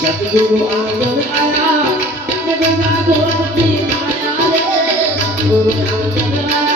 સતગુરુ આગળ આયા જગન્નાથ ભક્તિ માયા રે ગુરુ આગળ આયા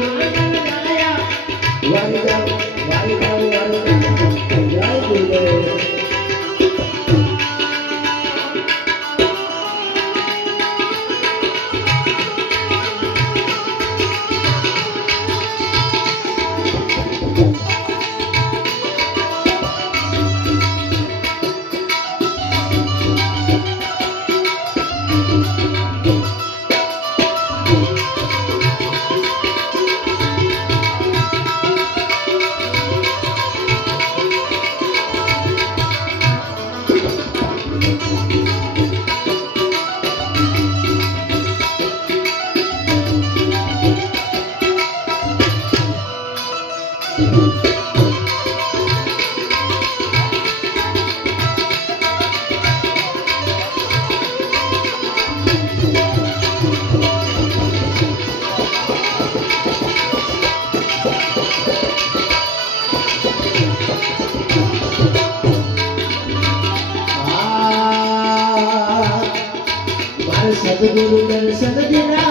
સદગુરુ દર્શન દિના